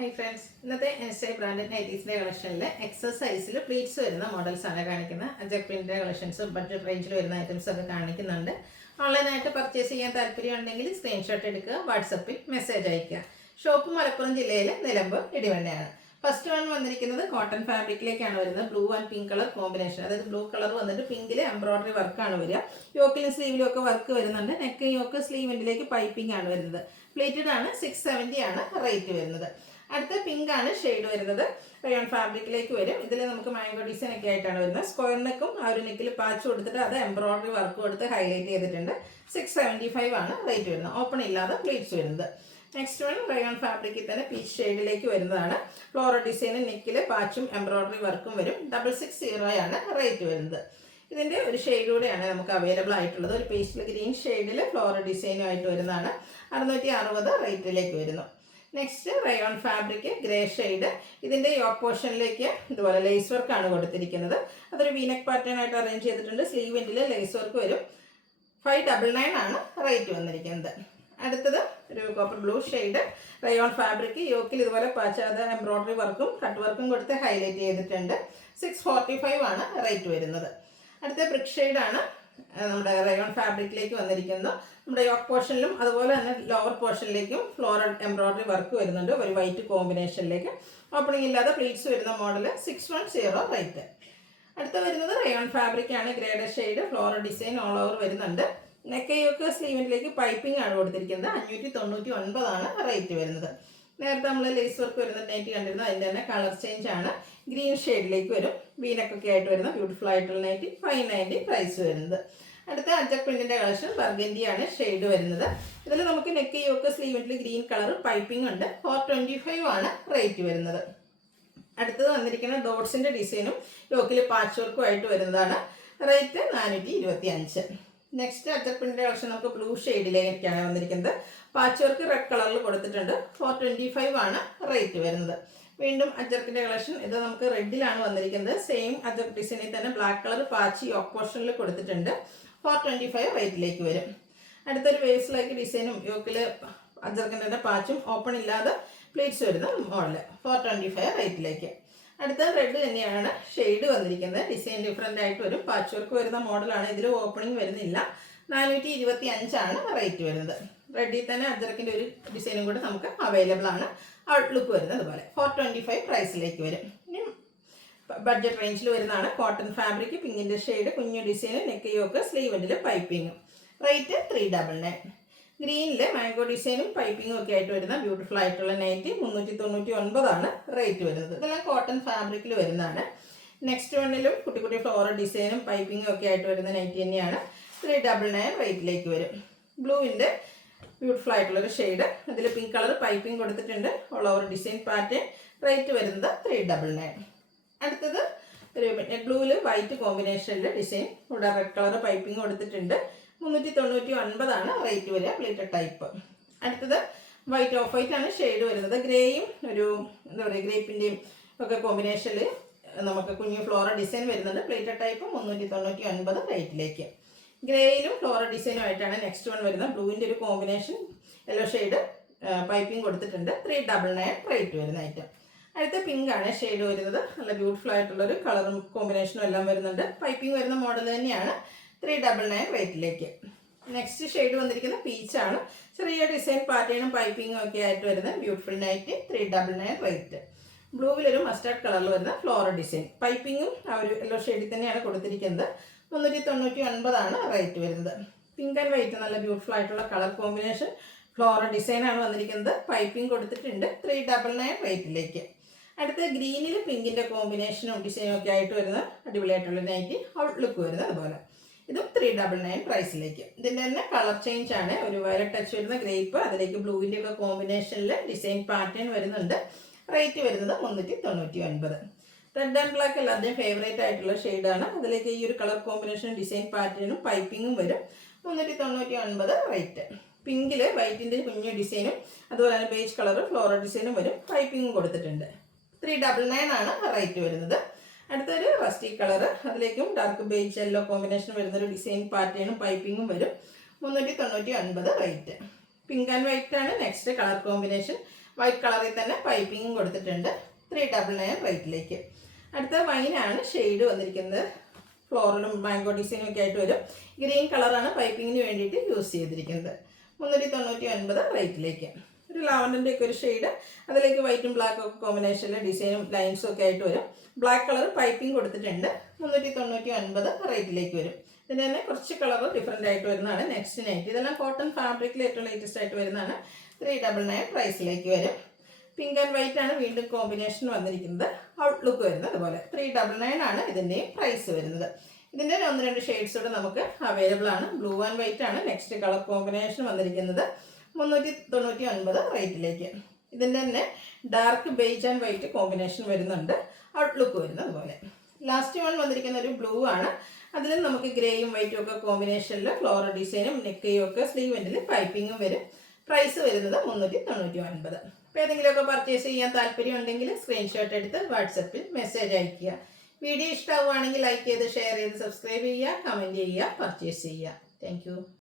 Hi friends, ഇന്നത്തെ എൻസ്റ്റൈ branded നൈറ്റീസിൻ്റെ കളക്ഷനിൽ എക്സസൈസിൽ pleats വരുന്ന മോഡൽസാണ് കാണിക്കുന്നത്. അജക് പ്രിൻ്റിൻ്റെ കളക്ഷൻസും ബഡ്ജറ്റ് റേഞ്ചിൽ വരുന്ന ഐറ്റംസ് ഒക്കെ കാണിക്കുന്നുണ്ട്. ഓൺലൈനായിട്ട് പർച്ചേസ് ചെയ്യാൻ താല്പര്യമുണ്ടെങ്കിൽ സ്ക്രീൻഷോട്ട് എടുക്കുക, വാട്സപ്പിൽ മെസ്സേജ് അയയ്ക്കുക. ഷോപ്പ് മലപ്പുറം ജില്ലയിൽ നിലമ്പൂർ ഇടിവണ്ണയാണ്. ഫസ്റ്റ് വൺ വന്നിരിക്കുന്നത് കോട്ടൺ ഫാബ്രിക്കിലേക്കാണ് വരുന്നത്. Blue and pink colour combination, അതായത് ബ്ലൂ കളർ വന്നിട്ട് പിങ്കിൽ എംബ്രോയിഡറി വർക്കാണ് വരിക. യോക്കിലും സ്ലീവിലും ഒക്കെ വർക്ക് വരുന്നുണ്ട്. നെക്ക് യോക്ക് സ്ലീവിൻ്റിലേക്ക് പൈപ്പിംഗ് ആണ് വരുന്നത്. പ്ലേറ്റഡ് ആണ്. 670 ആണ് റേറ്റ് വരുന്നത്. അടുത്ത പിങ്ക് ആണ് ഷെയ്ഡ് വരുന്നത്. റയോൺ ഫാബ്രിക്കിലേക്ക് വരും. ഇതിൽ നമുക്ക് മാംഗോ ഡിസൈൻ ഒക്കെ ആയിട്ടാണ് വരുന്നത്. സ്ക്വയർ നെക്കും ആ ഒരു നെക്കിൽ പാച്ച് കൊടുത്തിട്ട് അത് എംബ്രോയിഡറി വർക്ക് കൊടുത്ത് ഹൈലൈറ്റ് ചെയ്തിട്ടുണ്ട്. 675 ആണ് റേറ്റ് വരുന്നത്. ഓപ്പൺ ഇല്ലാതെ പ്ലീറ്റ്സ് വരുന്നത്. നെക്സ്റ്റ് വൺ റയോൺ ഫാബ്രിക്കിൽ തന്നെ പീച്ച് ഷെയ്ഡിലേക്ക് വരുന്നതാണ്. ഫ്ലോറൽ ഡിസൈൻ നെക്കിൽ പാച്ചും എംബ്രോയിഡറി വർക്കും വരും. 660 ആണ് റേറ്റ് വരുന്നത്. ഇതിൻ്റെ ഒരു ഷെയ്ഡ് കൂടെയാണ് നമുക്ക് അവൈലബിൾ ആയിട്ടുള്ളത്. ഒരു പേസ്റ്റൽ ഗ്രീൻ ഷെയ്ഡിൽ ഫ്ലോറൽ ഡിസൈനുമായിട്ട് വരുന്നതാണ്. 660 റേറ്റിലേക്ക് വരുന്നു. Next rayon fabric grey shade. ഇതിൻ്റെ യോക്ക് പോർഷനിലേക്ക് ഇതുപോലെ ലേസ് വർക്കാണ് കൊടുത്തിരിക്കുന്നത്. അതൊരു വീനെക്ക് പാറ്റേൺ ആയിട്ട് അറേഞ്ച് ചെയ്തിട്ടുണ്ട്. സ്ലീവെൻറ്റിൽ ലേസ് വർക്ക് വരും. 599 ആണ് റേറ്റ് വന്നിരിക്കുന്നത്. അടുത്തത് ഒരു copper blue shade rayon fabric. യോക്കിൽ ഇതുപോലെ പാച്ചാതെ എംബ്രോയിഡറി വർക്കും കട്ട് വർക്കും കൊടുത്ത് ഹൈലൈറ്റ് ചെയ്തിട്ടുണ്ട്. 645 ആണ് റേറ്റ് വരുന്നത്. അടുത്ത ബ്രിക്ക് ഷെയ്ഡാണ് നമ്മുടെ റയോൺ ഫാബ്രിക്കിലേക്ക് വന്നിരിക്കുന്നത്. നമ്മുടെ യോക്ക് പോർഷനിലും അതുപോലെ തന്നെ ലോവർ പോർഷനിലേക്കും ഫ്ലോറൽ എംബ്രോയിഡറി വർക്ക് വരുന്നുണ്ട്. ഒരു വൈറ്റ് കോമ്പിനേഷനിലേക്ക് ഓപ്പണിംഗ് ഇല്ലാതെ പ്ലീറ്റ്സ് വരുന്ന മോഡൽ. 610 റേറ്റ്. അടുത്ത വരുന്നത് റയോൺ ഫാബ്രിക് ആണ്. Grade shade floral design all over വരുന്നുണ്ട്. നെക്ക് യോക്ക് സ്ലീവിലേക്ക് പൈപ്പിംഗ് ആണ് കൊടുത്തിരിക്കുന്നത്. 599 ആണ് റേറ്റ് വരുന്നത്. നേരത്തെ നമ്മൾ ലേസ് വർക്ക് വരുന്ന നൈറ്റ് കണ്ടിരുന്നു. അതിൻ്റെ തന്നെ കളർ ചേഞ്ച് ആണ്. ഗ്രീൻ ഷെയ്ഡിലേക്ക് വരും. വീനക്കൊക്കെ ആയിട്ട് വരുന്ന ബ്യൂട്ടിഫുൾ ആയിട്ടുള്ള നൈറ്റ്. 590 പ്രൈസ് വരുന്നത്. അടുത്ത അജക് പ്രിന്റിന്റെ കളക്ഷൻ ബർഗൻഡി ആണ് ഷെയ്ഡ് വരുന്നത്. ഇതിൽ നമുക്ക് നെക്ക് യോക്ക് സ്ലീവിൽ ഗ്രീൻ കളർ പൈപ്പിംഗ് ഉണ്ട്. 425 ആണ് റേറ്റ് വരുന്നത്. അടുത്തത് വന്നിരിക്കുന്ന ഡോട്ട്സിന്റെ ഡിസൈനും യോക്കിൽ പാച്ച് വർക്കും ആയിട്ട് വരുന്നതാണ്. റേറ്റ് 425. നെക്സ്റ്റ് അജക് പ്രിന്റിന്റെ കളക്ഷൻ നമുക്ക് ബ്ലൂ ഷെയ്ഡിലേക്കാണ് വന്നിരിക്കുന്നത്. പാച്ച് വർക്ക് റെഡ് കളറിൽ കൊടുത്തിട്ടുണ്ട്. 425 ആണ് റേറ്റ് വരുന്നത്. വീണ്ടും അജർക്കിന്റെ കളക്ഷൻ. ഇത് നമുക്ക് റെഡിലാണ് വന്നിരിക്കുന്നത്. സെയിം അജർക്ക് ഡിസൈനിൽ തന്നെ ബ്ലാക്ക് കളർ പാച്ച് യോക്ക് പോർഷനിൽ കൊടുത്തിട്ടുണ്ട്. 425 റേറ്റിലേക്ക് വരും. അടുത്തൊരു വേസ്റ്റ് ലൈക്ക് ഡിസൈനും യോക്കിൽ അജർക്കിൻ്റെ തന്നെ പാച്ചും ഓപ്പൺ ഇല്ലാതെ പ്ലേറ്റ്സ് വരുന്ന മോഡൽ. 425 റേറ്റിലേക്ക്. അടുത്ത റെഡ് തന്നെയാണ് ഷെയ്ഡ് വന്നിരിക്കുന്നത്. ഡിസൈൻ ഡിഫറെൻ്റ് ആയിട്ട് വരും. പാച്ച് വർക്ക് വരുന്ന മോഡലാണ്. ഇതിൽ ഓപ്പണിംഗ് വരുന്നില്ല. 425 ആണ് റേറ്റ് വരുന്നത്. റെഡിൽ തന്നെ അജർക്കിൻ്റെ ഒരു ഡിസൈനും കൂടെ നമുക്ക് അവൈലബിൾ ആണ്. ഔട്ട്ലുക്ക് വരുന്നത് അതുപോലെ. 425 പ്രൈസിലേക്ക് വരും. ഇനി ബഡ്ജറ്റ് റേഞ്ചിൽ വരുന്നതാണ്. കോട്ടൺ ഫാബ്രിക് പിങ്കിൻ്റെ ഷെയ്ഡ് കുഞ്ഞു ഡിസൈൻ നെക്ക് യോക്ക് സ്ലീവെൻറ്റിൽ പൈപ്പിങ്ങും. റേറ്റ് 399. ഗ്രീനിൽ മാംഗോ ഡിസൈനും പൈപ്പിങ്ങും ഒക്കെ ആയിട്ട് വരുന്ന ബ്യൂട്ടിഫുൾ ആയിട്ടുള്ള നൈറ്റ്. 399 ആണ് റേറ്റ് വരുന്നത്. ഇതെല്ലാം കോട്ടൺ ഫാബ്രിക്കിൽ വരുന്നതാണ്. നെക്സ്റ്റ് വണ്ണിലും കുട്ടി കുട്ടി ഫ്ലോറൽ ഡിസൈനും പൈപ്പിങ്ങും ഒക്കെ ആയിട്ട് വരുന്ന നൈറ്റ് തന്നെയാണ്. 399 റേറ്റിലേക്ക് വരും. ബ്ലൂവിൻ്റെ ബ്യൂട്ടിഫുൾ ആയിട്ടുള്ളൊരു ഷെയ്ഡ്. അതിൽ പിങ്ക് കളർ പൈപ്പിംഗ് കൊടുത്തിട്ടുണ്ട്. All over design pattern. Rate വരുന്നത് 399. അടുത്തത് ഒരു ബ്ലൂവിൽ വൈറ്റ് കോമ്പിനേഷനിൽ ഡിസൈൻ. ഇവിടെ റെഡ് കളർ പൈപ്പിംഗ് കൊടുത്തിട്ടുണ്ട്. 399 ആണ് റേറ്റ് വരിക. Plated type. അടുത്തത് വൈറ്റ് ഓഫ് വൈറ്റ് ആണ് ഷെയ്ഡ് വരുന്നത്. ഗ്രേയും ഒരു എന്താ പറയുക ഗ്രേപ്പിൻ്റെയും ഒക്കെ കോമ്പിനേഷനിൽ നമുക്ക് കുഞ്ഞു ഫ്ലോറൽ ഡിസൈൻ വരുന്നുണ്ട്. Pleated type. 399 റേറ്റിലേക്ക്. ഗ്രേയിലും ഫ്ലോറൽ ഡിസൈനുമായിട്ടാണ് നെക്സ്റ്റ് വൺ വരുന്നത്. ബ്ലൂവിൻ്റെ ഒരു കോമ്പിനേഷൻ യെല്ലോ ഷെയ്ഡ് പൈപ്പിംഗ് കൊടുത്തിട്ടുണ്ട്. 399 റേറ്റ് വരുന്ന ഐറ്റം. അടുത്ത പിങ്ക് ആണ് ഷെയ്ഡ് വരുന്നത്. നല്ല ബ്യൂട്ടിഫുൾ ആയിട്ടുള്ളൊരു കളറും കോമ്പിനേഷനും എല്ലാം വരുന്നുണ്ട്. പൈപ്പിംഗ് വരുന്ന മോഡൽ തന്നെയാണ്. 399 റേറ്റിലേക്ക്. നെക്സ്റ്റ് ഷെയ്ഡ് വന്നിരിക്കുന്നത് പീച്ചാണ്. ചെറിയ ഡിസൈൻ പാറ്റേണും പൈപ്പിങ്ങും ഒക്കെ ആയിട്ട് വരുന്ന ബ്യൂട്ടിഫുൾ നൈറ്റ്. 399 റേറ്റ്. ബ്ലൂവിലൊരു മസ്റ്റാർഡ് കളറിൽ വരുന്ന ഫ്ലോറൽ ഡിസൈൻ പൈപ്പിങ്ങും ആ ഒരു യെല്ലോ ഷെയ്ഡിൽ തന്നെയാണ് കൊടുത്തിരിക്കുന്നത്. 399 ആണ് റേറ്റ് വരുന്നത്. പിങ്ക് ആൻഡ് വൈറ്റ് നല്ല ബ്യൂട്ടിഫുൾ ആയിട്ടുള്ള കളർ കോമ്പിനേഷൻ. ഫ്ലോറൽ ഡിസൈനാണ് വന്നിരിക്കുന്നത്. പൈപ്പിംഗ് കൊടുത്തിട്ടുണ്ട്. 399 റേറ്റിലേക്ക്. അടുത്ത ഗ്രീനിൽ പിങ്കിൻ്റെ കോമ്പിനേഷനും ഡിസൈനും ഒക്കെ ആയിട്ട് വരുന്ന അടിപൊളിയായിട്ടുള്ള നൈറ്റി. ഔട്ട്ലുക്ക് വരുന്നത് അതുപോലെ. ഇതും 399 പ്രൈസിലേക്ക്. ഇതിൻ്റെ തന്നെ കളർ ചേഞ്ച് ആണ്. ഒരു വയലറ്റ് ടച്ച് വരുന്ന ഗ്രേപ്പ്. അതിലേക്ക് ബ്ലൂവിൻ്റെ ഒക്കെ കോമ്പിനേഷനിൽ ഡിസൈൻ പാറ്റേൺ വരുന്നുണ്ട്. റേറ്റ് വരുന്നത് 399. റെഡ് ആൻഡ് ബ്ലാക്ക് എല്ലാവരുടെയും ഫേവറേറ്റ് ആയിട്ടുള്ള ഷെയ്ഡാണ്. അതിലേക്ക് ഈ ഒരു കളർ കോമ്പിനേഷൻ ഡിസൈൻ പാറ്റേണും പൈപ്പിങ്ങും വരും. 399 റേറ്റ്. പിങ്കിൽ വൈറ്റിൻ്റെ കുഞ്ഞു ഡിസൈനും അതുപോലെ തന്നെ ബേജ് കളർ ഫ്ലോറൽ ഡിസൈനും വരും. പൈപ്പിങ്ങും കൊടുത്തിട്ടുണ്ട്. 399 ആണ് റേറ്റ് വരുന്നത്. അടുത്തൊരു റസ്റ്റി കളർ. അതിലേക്കും ഡാർക്ക് ബേജ് യെല്ലോ കോമ്പിനേഷൻ വരുന്നൊരു ഡിസൈൻ പാറ്റേണും പൈപ്പിങ്ങും വരും. 399 റേറ്റ്. പിങ്ക് ആൻഡ് വൈറ്റ് ആണ് നെക്സ്റ്റ് കളർ കോമ്പിനേഷൻ. വൈറ്റ് കളറിൽ തന്നെ പൈപ്പിങ്ങും കൊടുത്തിട്ടുണ്ട്. 399 റേറ്റിലേക്ക്. അടുത്ത വൈനാണ് ഷെയ്ഡ് വന്നിരിക്കുന്നത്. ഫ്ലോറലും മാംഗോ ഡിസൈനും ഒക്കെ ആയിട്ട് വരും. ഗ്രീൻ കളറാണ് പൈപ്പിങ്ങിന് വേണ്ടിയിട്ട് യൂസ് ചെയ്തിരിക്കുന്നത്. 399 റേറ്റിലേക്ക്. ഒരു ലാവൻഡറിൻ്റെ ഒക്കെ ഒരു ഷെയ്ഡ്, അതിലേക്ക് വൈറ്റും ബ്ലാക്കും ഒക്കെ കോമ്പിനേഷനിൽ ഡിസൈനും ലൈൻസും ഒക്കെ ആയിട്ട് വരും. ബ്ലാക്ക് കളർ പൈപ്പിംഗ് കൊടുത്തിട്ടുണ്ട്. 399 റേറ്റിലേക്ക് വരും. ഇതിന് തന്നെ കുറച്ച് കളർ ഡിഫറെൻ്റ് ആയിട്ട് വരുന്നതാണ് നെക്സ്റ്റ് നൈറ്റ്. ഇതെല്ലാം കോട്ടൺ ഫാബ്രിക്കിൽ ഏറ്റവും ലേറ്റസ്റ്റ് ആയിട്ട് വരുന്നതാണ്. 399 പ്രൈസിലേക്ക് വരും. പിങ്ക് ആൻഡ് വൈറ്റ് ആണ് വീണ്ടും കോമ്പിനേഷൻ വന്നിരിക്കുന്നത്. ഔട്ട്ലുക്ക് വരുന്നത് അതുപോലെ 399 ആണ് ഇതിൻ്റെയും പ്രൈസ് വരുന്നത്. ഇതിൻ്റെ 1-2 ഷെയ്ഡ്സ് കൂടെ നമുക്ക് അവൈലബിൾ ആണ്. ബ്ലൂ ആൻഡ് വൈറ്റ് ആണ് നെക്സ്റ്റ് കളർ കോമ്പിനേഷൻ വന്നിരിക്കുന്നത്. 399 റേറ്റിലേക്ക്. ഇതിൻ്റെ തന്നെ dark beige and white combination വരുന്നുണ്ട്. ഔട്ട്ലുക്ക് വരുന്നത് അതുപോലെ. ലാസ്റ്റ് വൺ വന്നിരിക്കുന്ന ഒരു ബ്ലൂ ആണ്. അതിലും നമുക്ക് ഗ്രേയും വൈറ്റും ഒക്കെ കോമ്പിനേഷനിൽ ഫ്ലോറൽ ഡിസൈനും നെക്കയും ഒക്കെ സ്ലീവ് എൻഡിൽ പൈപ്പിങ്ങും വരും. പ്രൈസ് വരുന്നത് 399. അപ്പോൾ ഏതെങ്കിലുമൊക്കെ പർച്ചേസ് ചെയ്യാൻ താല്പര്യം ഉണ്ടെങ്കിൽ സ്ക്രീൻഷോട്ട് എടുത്ത് വാട്സപ്പിൽ മെസ്സേജ് അയയ്ക്കുക. വീഡിയോ ഇഷ്ടമാവുകയാണെങ്കിൽ ലൈക്ക് ചെയ്ത് ഷെയർ ചെയ്ത് സബ്സ്ക്രൈബ് ചെയ്യുക, കമൻറ്റ് ചെയ്യുക, പർച്ചേസ് ചെയ്യുക. താങ്ക്